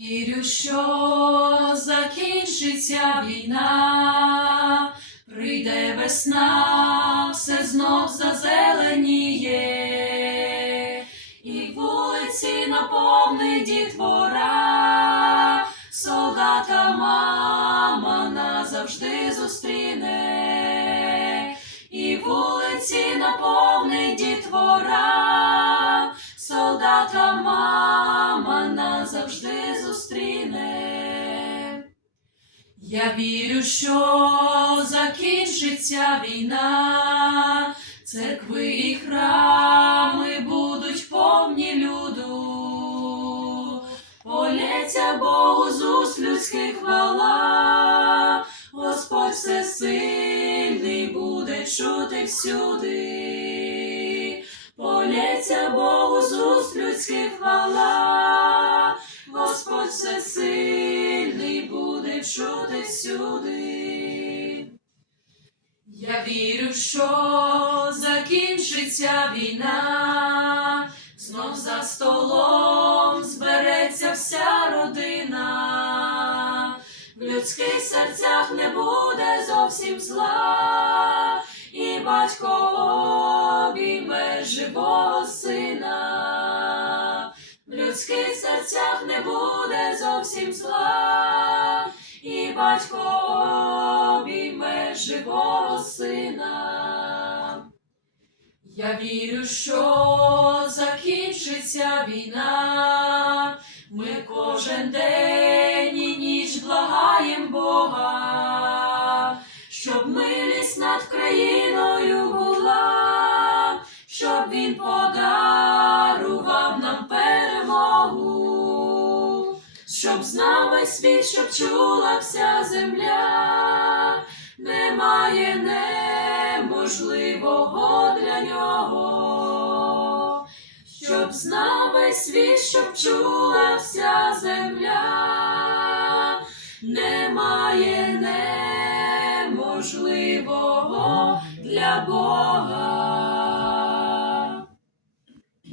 Вірю, що закінчиться війна, прийде весна, все знов зазеленіє, і вулиці наповнить дітвора, солдата мама назавжди зустріне, і вулиці наповнить дітвора, солдата мама Я вірю, що закінчиться війна, церкви і храми будуть повні люду, поляться Богу з уст людських хвала, Господь всесильний буде чути всюди, поляться Богу з уст людських хвала, всюди. Я вірю, що закінчиться війна, знов за столом збереться вся родина, в людських серцях не буде зовсім зла, і батько обійме живого сина, в людських серцях не буде зовсім зла, батько обійме живого сина. Я вірю, що закінчиться війна. Ми кожен день і ніч благаєм Бога, щоб милість над країною була, щоб він подарував щоб знав весь світ, щоб чула вся земля, немає неможливого для нього, щоб знав весь світ, щоб чула вся земля, немає неможливого для Бога.